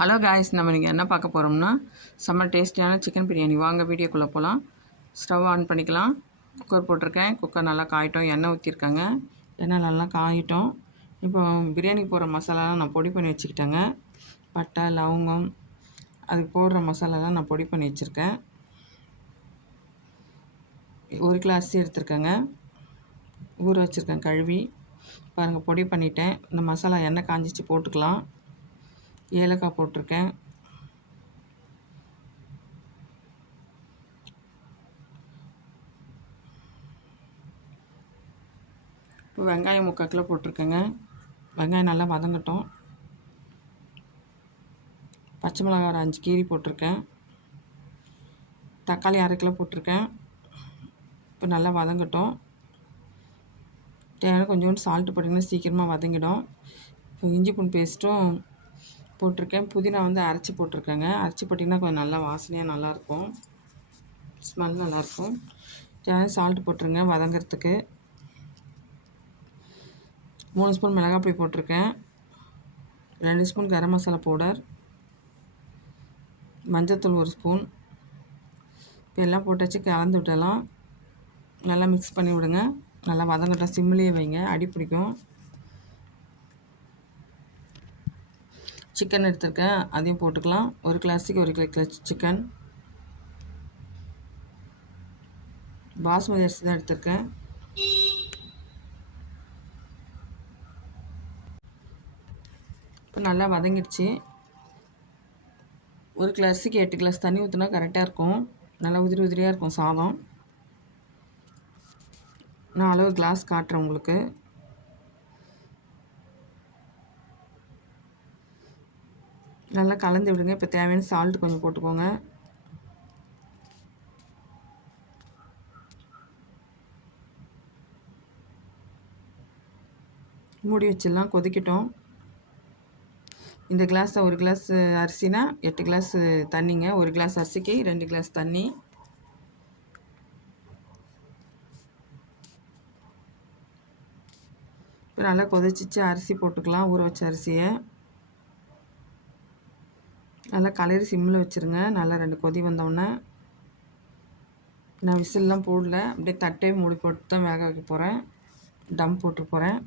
Hello guys, நம்ம நீங்கள் என்ன பார்க்க போகிறோம்னா செம்ம டேஸ்டியான சிக்கன் பிரியாணி. வாங்க வீடியோக்குள்ளே போகலாம். ஸ்டவ் ஆன் பண்ணிக்கலாம். குக்கர் போட்டிருக்கேன். குக்கர் நல்லா காயிட்டோம். எண்ணெய் ஊற்றிருக்கேங்க. எண்ணெய் நல்லா காயிட்டோம். இப்போ பிரியாணிக்கு போடுற மசாலாலாம் நான் பொடி பண்ணி வச்சுக்கிட்டேங்க. பட்டை, லவங்கம், அதுக்கு போடுற மசாலாலாம் நான் பொடி பண்ணி வச்சுருக்கேன். 1 கிலோ அரிசி எடுத்துருக்கேங்க. ஊற வச்சுருக்கேன் கழுவி. பாருங்கள், பொடி பண்ணிட்டேன். இந்த மசாலா எண்ணெய் காஞ்சிச்சு போட்டுக்கலாம். ஏலக்காய் போட்டிருக்கேன். இப்போ வெங்காயம் 3/4 கிலோ போட்டிருக்கேங்க. வெங்காயம் நல்லா வதங்கட்டும். பச்சை மிளகாய் 5 கீரி போட்டிருக்கேன். தக்காளி 1/2 கிலோ போட்டிருக்கேன். இப்போ நல்லா வதங்கட்டும். தேவையான கொஞ்சோண்டு சால்ட்டு போட்டிங்கன்னா சீக்கிரமாக வதங்கிடும். இப்போ இஞ்சி பூண்டு பேஸ்ட்டும் போட்டிருக்கேன். புதினா அரைச்சி போட்டிருக்கேங்க. அரைச்சி போட்டிங்கன்னா கொஞ்சம் நல்லா வாசனையாக நல்லாயிருக்கும், ஸ்மெல் நல்லாயிருக்கும். தேவையான சால்ட்டு போட்டுருங்க வதங்கிறதுக்கு. 3 ஸ்பூன் மிளகாய் பொடி போட்டிருக்கேன். 2 ஸ்பூன் கரம் மசாலா பவுடர், மஞ்சத்தூள் 1 ஸ்பூன். இப்போ எல்லாம் போட்டு வச்சு கலந்து விட்டலாம். நல்லா மிக்ஸ் பண்ணி விடுங்க. நல்லா வதங்கட்டும். சிம்லேயே வைங்க, அடி பிடிக்கும். சிக்கன் எடுத்துருக்கேன், அதையும் போட்டுக்கலாம். 1 கிலோ அரிசிக்கு 1 கிலோ சிக்கன். பாஸ்மதி அரிசி தான் எடுத்திருக்கேன். இப்போ நல்லா வதங்கிடுச்சு. 1 கிலோ அரிசிக்கு 8 கிளாஸ் தண்ணி ஊற்றினா கரெக்டாக இருக்கும். நல்லா உதிரி உதிரியாக இருக்கும் சாதம். நான் அளவு கிளாஸ் காட்டுறேன் உங்களுக்கு. நல்லா கலந்து விடுங்க. இப்போ தேவையான சால்ட் கொஞ்சம் போட்டுக்கோங்க. மூடி வச்சிடலாம், கொதிக்கட்டும். இந்த கிளாஸ் 1 கிளாஸ் அரிசினா 8 கிளாஸ் தண்ணிங்க. 1 கிளாஸ் அரிசிக்கு 2 கிளாஸ் தண்ணி. இப்போ நல்லா கொதிச்சிச்சு. அரிசி போட்டுக்கலாம், ஊற வச்ச அரிசியை. நல்லா கலரி சிம்மில் வச்சுருங்க. நல்லா 2 கொதி வந்தோடனே. நான் விசில்லாம் போடல, அப்படியே தட்டே மூடி போட்டு தான் வேக வைக்க போகிறேன். டம் போட்டு போகிறேன்.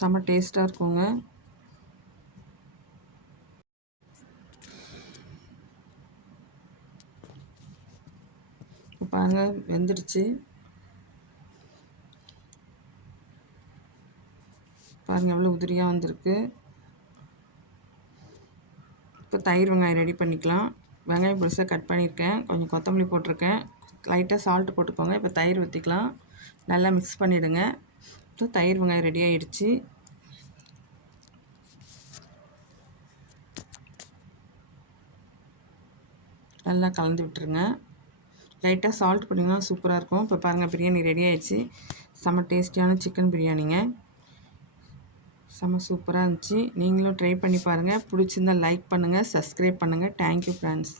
செம்ம டேஸ்ட்டாக இருக்குங்க. இப்போ பாருங்கள், வெந்துடுச்சு. பாருங்கள் எவ்வளோ உதிரியாக வந்திருக்கு. இப்போ தயிர் வெங்காயம் ரெடி பண்ணிக்கலாம். வெங்காயம் பெருசாக கட் பண்ணியிருக்கேன். கொஞ்சம் கொத்தமல்லி போட்டிருக்கேன். லைட்டாக சால்ட்டு போட்டுக்கோங்க. இப்போ தயிர் ஊற்றிக்கலாம். நல்லா மிக்ஸ் பண்ணிவிடுங்க. இப்போ தயிர் வெங்காயம் ரெடி ஆகிடுச்சு. நல்லா கலந்து விட்டுருங்க. லைட்டாக சால்ட் பண்ணிங்கன்னா சூப்பராக இருக்கும். இப்போ பாருங்கள், பிரியாணி ரெடி ஆகிடுச்சு. செம்ம டேஸ்டியான சிக்கன் பிரியாணிங்க. செம்ம சூப்பராக இருந்துச்சு. நீங்களும் ட்ரை பண்ணி பாருங்கள். பிடிச்சிருந்தால் லைக் பண்ணுங்கள், சப்ஸ்கிரைப் பண்ணுங்கள். Thank you friends.